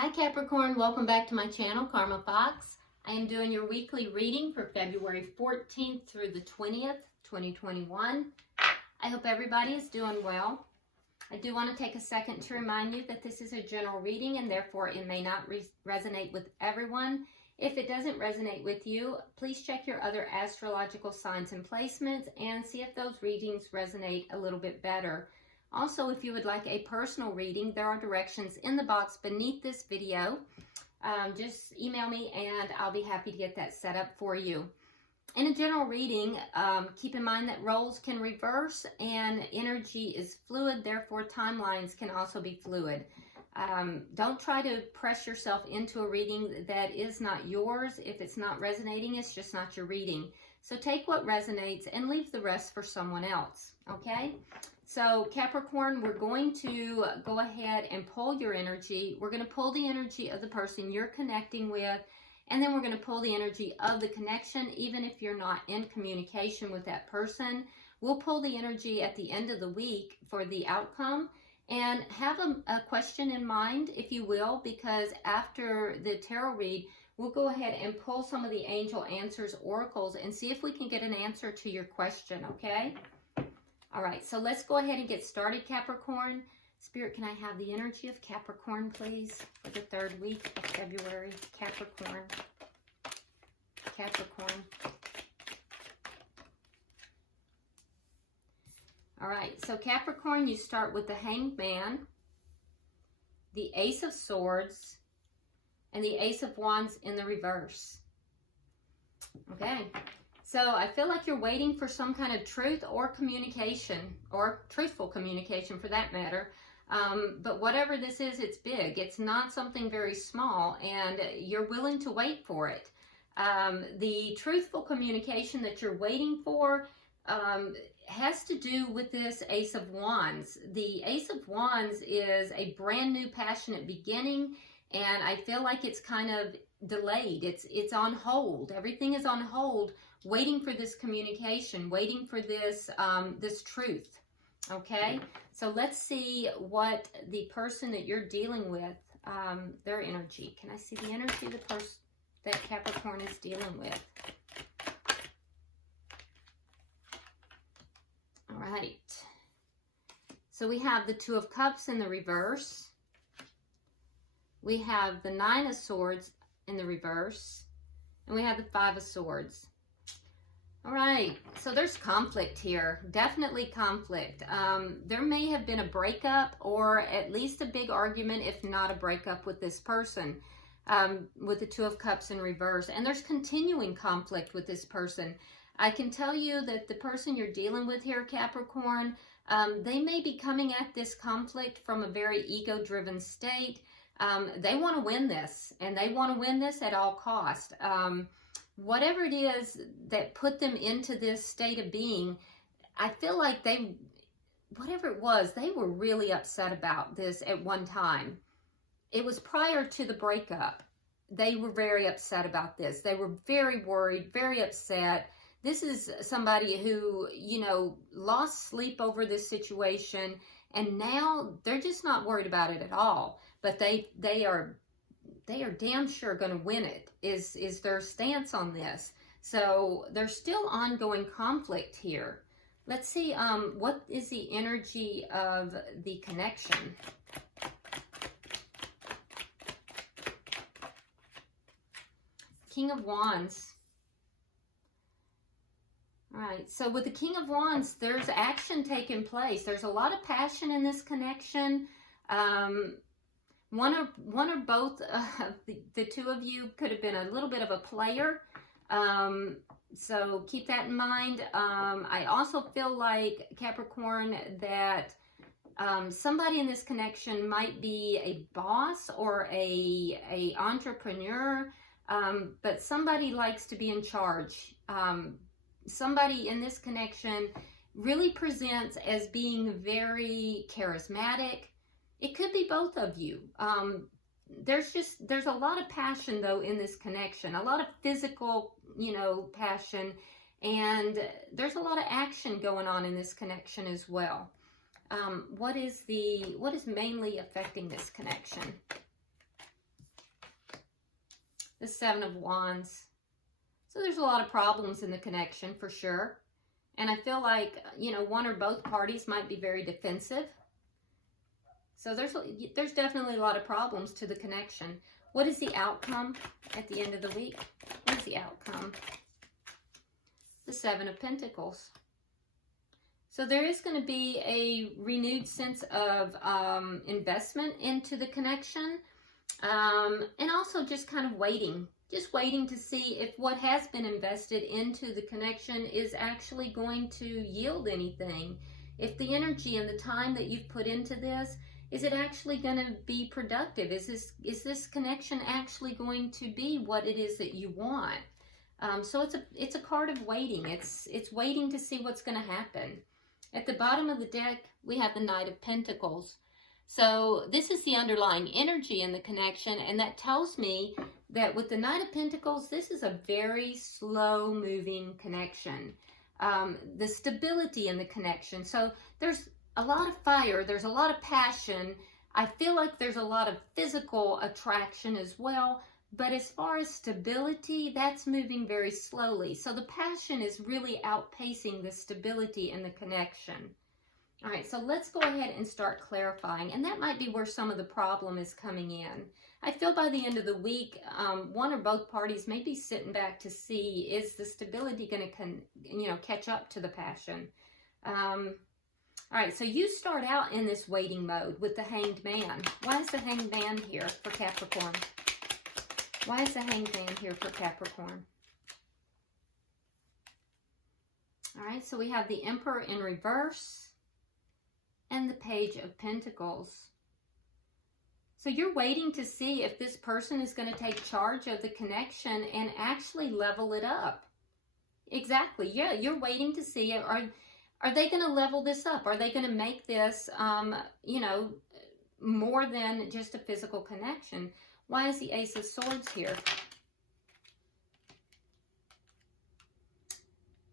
Hi Capricorn, welcome back to my channel, Karma Fox. I am doing your weekly reading for February 14th through the 20th, 2021. I hope everybody is doing well. I do want to take a second to remind you that this is a general reading and therefore it may not resonate with everyone. If it doesn't resonate with you, please check your other astrological signs and placements and see if those readings resonate a little bit better. Also, if you would like a personal reading, there are directions in the box beneath this video. Just email me and I'll be happy to get that set up for you. In a general reading, keep in mind that roles can reverse and energy is fluid, therefore timelines can also be fluid. Don't try to press yourself into a reading that is not yours. If it's not resonating, it's just not your reading. So take what resonates and leave the rest for someone else, okay? So Capricorn, we're going to go ahead and pull your energy. We're going to pull the energy of the person you're connecting with, and then we're going to pull the energy of the connection, even if you're not in communication with that person. We'll pull the energy at the end of the week for the outcome, and have a question in mind, if you will, because after the tarot read, we'll go ahead and pull some of the angel answers, oracles, and see if we can get an answer to your question, okay? All right, so let's go ahead and get started, Capricorn. Spirit, can I have the energy of Capricorn, please, for the third week of February? Capricorn. Capricorn. All right, so Capricorn, you start with the Hanged Man, the Ace of Swords, and the Ace of Wands in the reverse. Okay. So I feel like you're waiting for some kind of truth or communication, or truthful communication for that matter. But whatever this is, it's big. It's not something very small, and you're willing to wait for it. The truthful communication that you're waiting for has to do with this Ace of Wands. The Ace of Wands is a brand new passionate beginning, and I feel like it's kind of delayed. It's on hold. Everything is on hold, waiting for this communication, waiting for this this truth. Okay, so let's see what the person that you're dealing with, their energy. Can I see the energy of the person that Capricorn is dealing with? All right, so we have the Two of Cups in the reverse. We have the Nine of Swords in the reverse, and we have the Five of Swords. All right, so there's conflict here, definitely conflict. There may have been a breakup or at least a big argument, if not a breakup, with this person, with the Two of Cups in reverse. And there's continuing conflict with this person. I can tell you that the person you're dealing with here, Capricorn, they may be coming at this conflict from a very ego-driven state. They want to win this, and they want to win this at all cost. Whatever it is that put them into this state of being, I feel like whatever it was, they were really upset about this at one time. It was prior to the breakup. They were very upset about this. They were very worried, very upset. This is somebody who, you know, lost sleep over this situation, and now they're just not worried about it at all. But they are damn sure going to win it, is their stance on this. So there's still ongoing conflict here. Let's see, what is the energy of the connection? King of Wands. All right, so with the King of Wands, there's action taking place. There's a lot of passion in this connection. One or both of the two of you could have been a little bit of a player. So keep that in mind. I also feel like, Capricorn, that somebody in this connection might be a boss or a entrepreneur, but somebody likes to be in charge. Somebody in this connection really presents as being very charismatic. It could be both of you. There's a lot of passion though in this connection, a lot of physical, you know, passion, and there's a lot of action going on in this connection as well. What is mainly affecting this connection? the Seven of Wands. So there's a lot of problems in the connection for sure. And I feel like, you know, one or both parties might be very defensive. So there's definitely a lot of problems to the connection. What is the outcome at the end of the week? What is the outcome? The Seven of Pentacles. So there is going to be a renewed sense of investment into the connection. And also just kind of waiting. Just waiting to see if what has been invested into the connection is actually going to yield anything. If the energy and the time that you've put into this, is it actually going to be productive? Is this connection actually going to be what it is that you want? So it's a card of waiting. It's waiting to see what's going to happen. At the bottom of the deck, we have the Knight of Pentacles. So this is the underlying energy in the connection, and that tells me that with the Knight of Pentacles, this is a very slow-moving connection. The stability in the connection. So there's a lot of fire. There's a lot of passion. I feel like there's a lot of physical attraction as well. But as far as stability, that's moving very slowly. So the passion is really outpacing the stability in the connection. All right, so let's go ahead and start clarifying. And that might be where some of the problem is coming in. I feel by the end of the week, one or both parties may be sitting back to see, is the stability going to catch up to the passion? All right, so you start out in this waiting mode with the Hanged Man. Why is the Hanged Man here for Capricorn? Why is the Hanged Man here for Capricorn? All right, so we have the Emperor in reverse and the Page of Pentacles. So you're waiting to see if this person is going to take charge of the connection and actually level it up. Exactly. Yeah, you're waiting to see, are they going to level this up? Are they going to make this, more than just a physical connection? Why is the Ace of Swords here?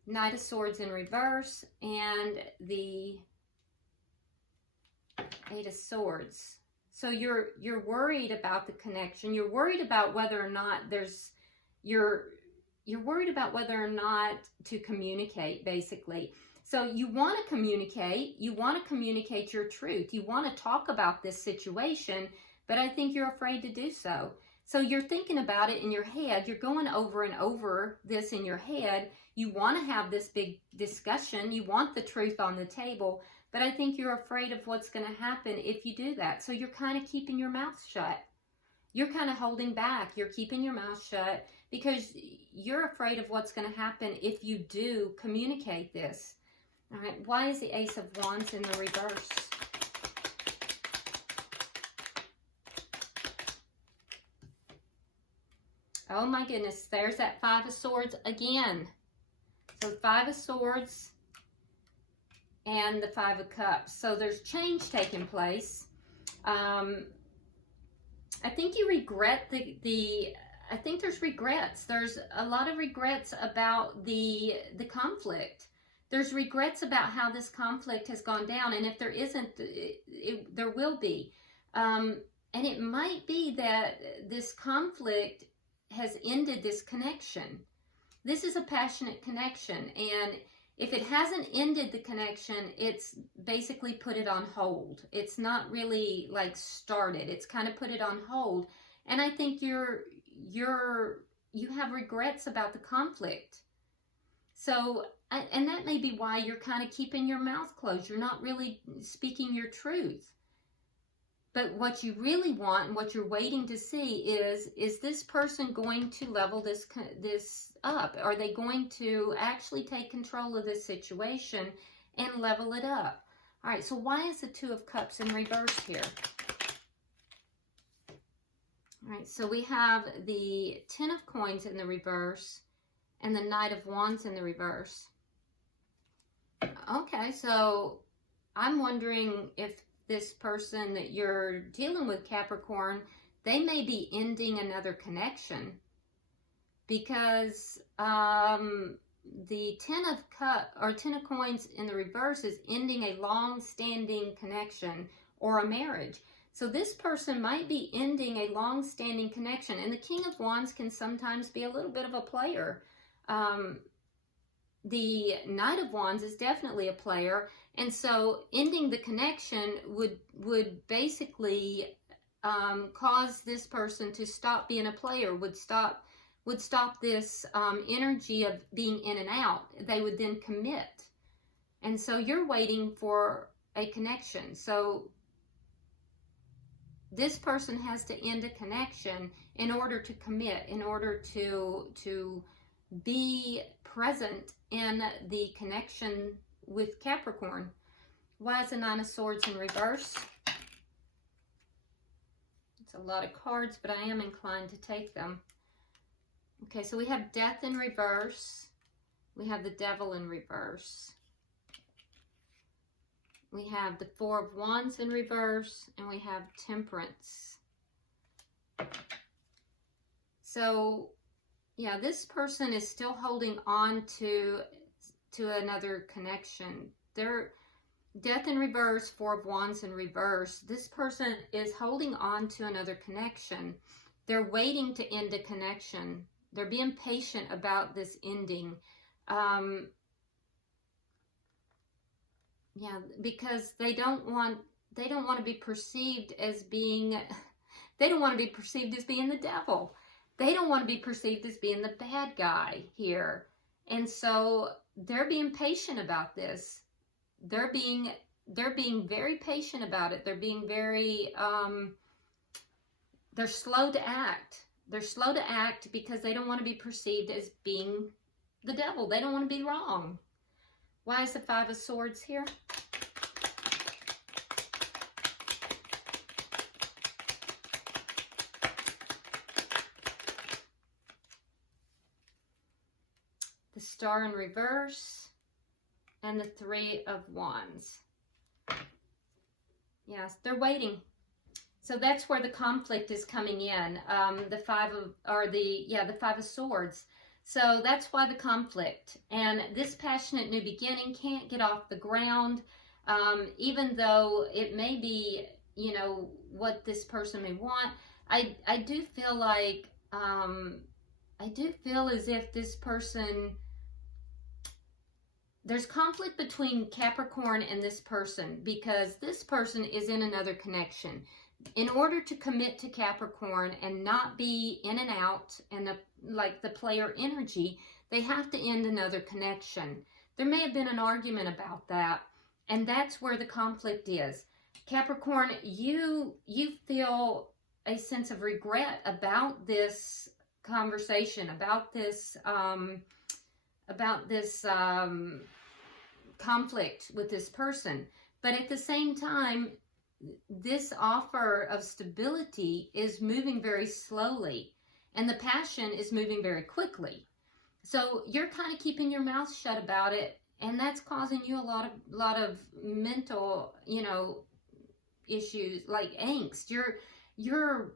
Knight of Swords in reverse and the Eight of Swords. So you're worried about the connection. You're worried about whether or not you're worried about whether or not to communicate, basically. So you want to communicate. You want to communicate your truth. You want to talk about this situation, but I think you're afraid to do so. So you're thinking about it in your head. You're going over and over this in your head. You want to have this big discussion. You want the truth on the table. But I think you're afraid of what's going to happen if you do that. So you're kind of keeping your mouth shut. You're kind of holding back. You're keeping your mouth shut because you're afraid of what's going to happen if you do communicate this. All right. Why is the Ace of Wands in the reverse? Oh my goodness. There's that Five of Swords again. So Five of Swords and the Five of Cups. So there's change taking place. I think you regret I think there's regrets. There's a lot of regrets about the conflict. There's regrets about how this conflict has gone down. And if there isn't, there will be. And it might be that this conflict has ended this connection. This is a passionate connection. And if it hasn't ended the connection, it's basically put it on hold. It's not really like started. It's kind of put it on hold. And I think you have regrets about the conflict. So, and that may be why you're kind of keeping your mouth closed. You're not really speaking your truth. But what you really want and what you're waiting to see is this person going to level this up? Are they going to actually take control of this situation and level it up? All right, so why is the Two of Cups in reverse here? All right, so we have the Ten of Coins in the reverse and the Knight of Wands in the reverse. Okay, so I'm wondering if this person that you're dealing with, Capricorn, they may be ending another connection because the Ten of Coins in the reverse is ending a long-standing connection or a marriage. So this person might be ending a long-standing connection. And the King of Wands can sometimes be a little bit of a player. The Knight of Wands is definitely a player. And so ending the connection would basically cause this person to stop being a player, would stop this energy of being in and out. They would then commit. And so you're waiting for a connection. So this person has to end a connection in order to commit, in order to be present in the connection with Capricorn. Why is the Nine of Swords in reverse? It's a lot of cards, but I am inclined to take them. Okay, so we have Death in reverse. We have the Devil in reverse. We have the Four of Wands in reverse, and we have Temperance. So, yeah, this person is still holding on to another connection. They're Death in reverse, Four of Wands in reverse. This person is holding on to another connection. They're waiting to end a connection. They're being patient about this ending. Yeah, because they don't want to be perceived as being, they don't want to be perceived as being the devil. They don't want to be perceived as being the bad guy here. And so they're being patient about this. They're being very patient about it. They're being very, they're slow to act. They're slow to act because they don't want to be perceived as being the devil. They don't want to be wrong. Why is the Five of Swords here? The Star in reverse and the Three of Wands. Yes, they're waiting. So that's where the conflict is coming in. The Five of Swords. So that's why the conflict. And this passionate new beginning can't get off the ground, even though it may be, you know, what this person may want. I do feel like, I do feel as if this person, there's conflict between Capricorn and this person because this person is in another connection. In order to commit to Capricorn and not be in and out and like the player energy, they have to end another connection. There may have been an argument about that, and that's where the conflict is. Capricorn, you feel a sense of regret about this conversation, about this conflict with this person. But at the same time, this offer of stability is moving very slowly, and the passion is moving very quickly. So you're kind of keeping your mouth shut about it, and that's causing you a lot of mental, you know, issues like angst. You're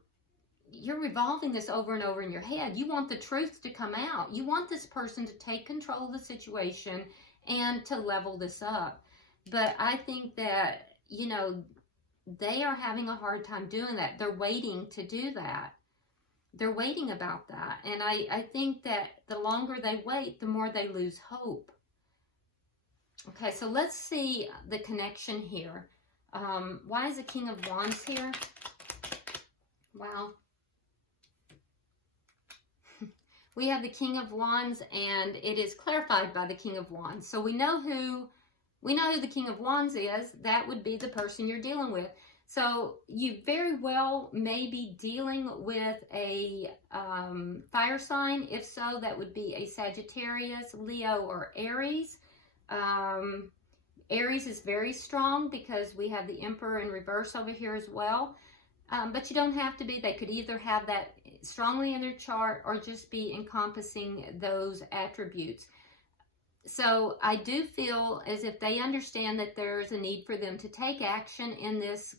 revolving this over and over in your head. You want the truth to come out. You want this person to take control of the situation and to level this up. But I think that, you know, they are having a hard time doing that. They're waiting to do that. They're waiting about that. And I think that the longer they wait, the more they lose hope. Okay, so let's see the connection here. Why is the King of Wands here? Wow. We have the King of Wands, and it is clarified by the King of Wands. So we know who the King of Wands is. That would be the person you're dealing with. So you very well may be dealing with a fire sign. If so, that would be a Sagittarius, Leo, or Aries. Aries is very strong because we have the Emperor in reverse over here as well. But you don't have to be. They could either have that strongly in their chart or just be encompassing those attributes. So I do feel as if they understand that there's a need for them to take action in this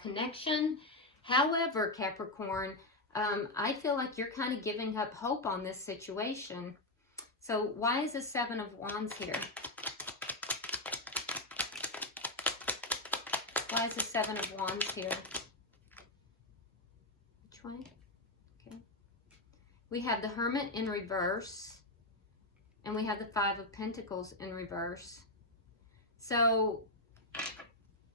connection. However, Capricorn, I feel like you're kind of giving up hope on this situation. So why is the Seven of Wands here? Why is the Seven of Wands here? Which way? Okay. We have the Hermit in reverse, and we have the Five of Pentacles in reverse. So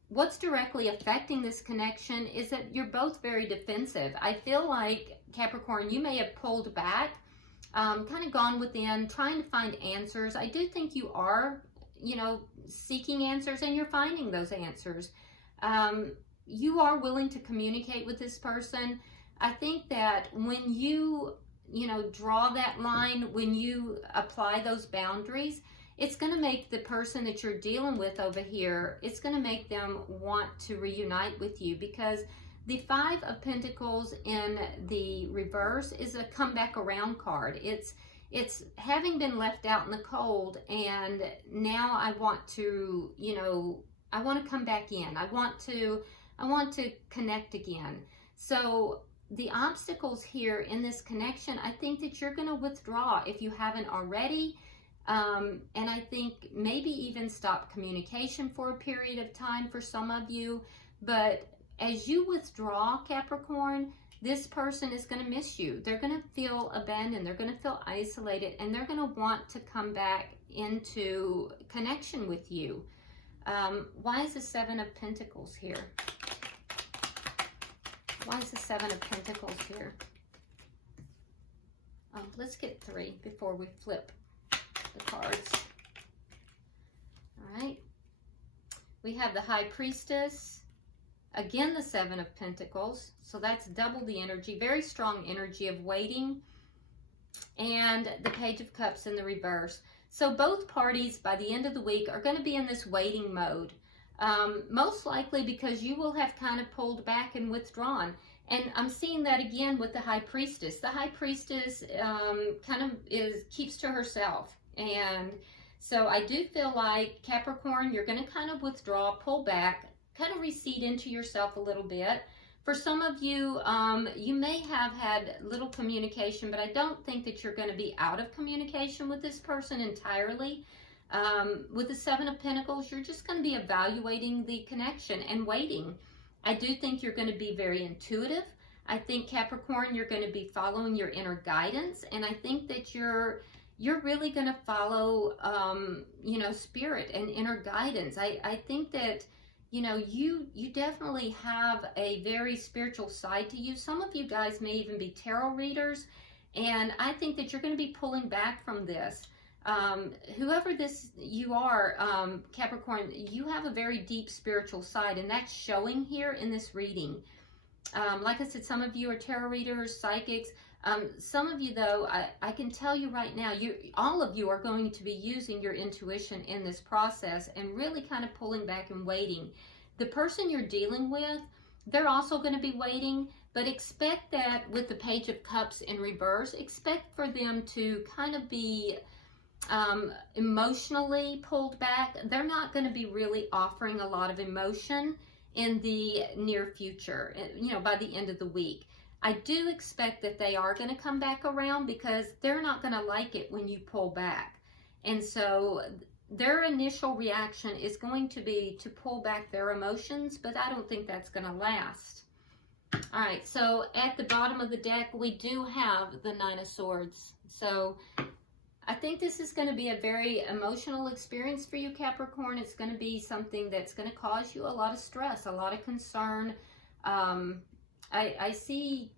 what's directly affecting this connection is that you're both very defensive. I feel like, Capricorn, you may have pulled back, kind of gone within, trying to find answers. I do think you are, you know, seeking answers, and you're finding those answers. You are willing to communicate with this person. I think that when you know, draw that line, when you apply those boundaries, it's going to make the person that you're dealing with over here, it's going to make them want to reunite with you, because the Five of Pentacles in the reverse is a come back around card. It's having been left out in the cold, and now I want to, you know, I want to come back in. I want to connect again. So the obstacles here in this connection, I think that you're going to withdraw if you haven't already. And I think maybe even stop communication for a period of time for some of you. But as you withdraw, Capricorn, this person is going to miss you. They're going to feel abandoned. They're going to feel isolated, and they're going to want to come back into connection with you. Why is the Seven of Pentacles here? Why is the Seven of Pentacles here? Oh, let's get three before we flip the cards. All right. We have the High Priestess. Again, the Seven of Pentacles. So that's double the energy. Very strong energy of waiting. And the Page of Cups in the reverse. So both parties by the end of the week are going to be in this waiting mode. Most likely because you will have kind of pulled back and withdrawn. And I'm seeing that again with the High Priestess. The High Priestess kind of keeps to herself. And so I do feel like, Capricorn, you're going to kind of withdraw, pull back, kind of recede into yourself a little bit. For some of you, you may have had little communication, but I don't think that you're going to be out of communication with this person entirely. With the Seven of Pentacles, you're just going to be evaluating the connection and waiting. I do think you're going to be very intuitive. I think, Capricorn, you're going to be following your inner guidance, and I think that you're really going to follow, you know, spirit and inner guidance. I think that, you know, you definitely have a very spiritual side to you. Some of you guys may even be tarot readers, and I think that you're going to be pulling back from this. Whoever you are, Capricorn, you have a very deep spiritual side, and that's showing here in this reading. Like I said, some of you are tarot readers, psychics. Some of you, though, I can tell you right now, all of you are going to be using your intuition in this process and really kind of pulling back and waiting. The person you're dealing with, they're also going to be waiting, but expect that with the Page of Cups in reverse, expect for them to kind of be emotionally pulled back. They're not going to be really offering a lot of emotion in the near future, you know, by the end of the week. I do expect that they are going to come back around, because they're not going to like it when you pull back. And so their initial reaction is going to be to pull back their emotions, but I don't think that's going to last. All right, so at the bottom of the deck, we do have the Nine of Swords. So I think this is going to be a very emotional experience for you, Capricorn. It's going to be something that's going to cause you a lot of stress, a lot of concern. I see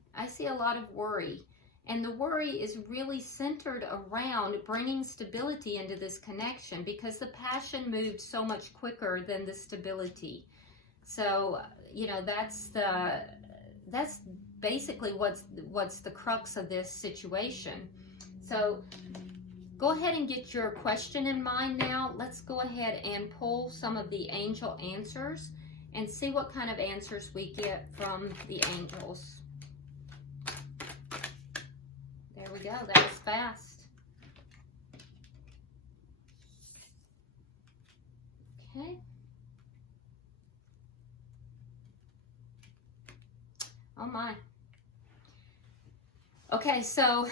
a lot of worry, and the worry is really centered around bringing stability into this connection, because the passion moved so much quicker than the stability. So, you know, that's basically what's the crux of this situation. So go ahead and get your question in mind now. Let's go ahead and pull some of the angel answers and see what kind of answers we get from the angels. There we go. That was fast. Okay. Oh my. Okay, so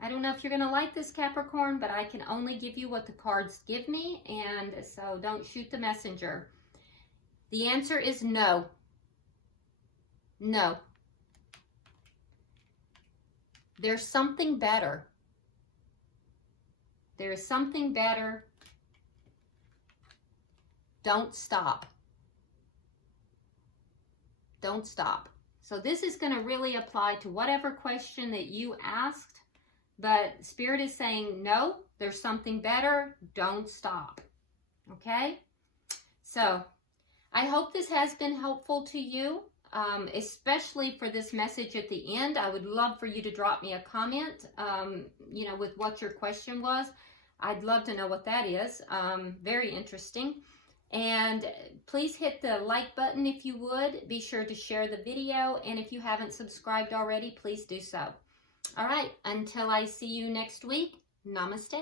I don't know if you're going to like this, Capricorn, but I can only give you what the cards give me, and so don't shoot the messenger. The answer is no. No. There's something better. There's something better. Don't stop. Don't stop. So this is going to really apply to whatever question that you asked, but Spirit is saying, no, there's something better. Don't stop. Okay? So I hope this has been helpful to you, especially for this message at the end. I would love for you to drop me a comment, you know, with what your question was. I'd love to know what that is. Very interesting. And please hit the like button if you would. Be sure to share the video. And if you haven't subscribed already, please do so. All right, until I see you next week, namaste.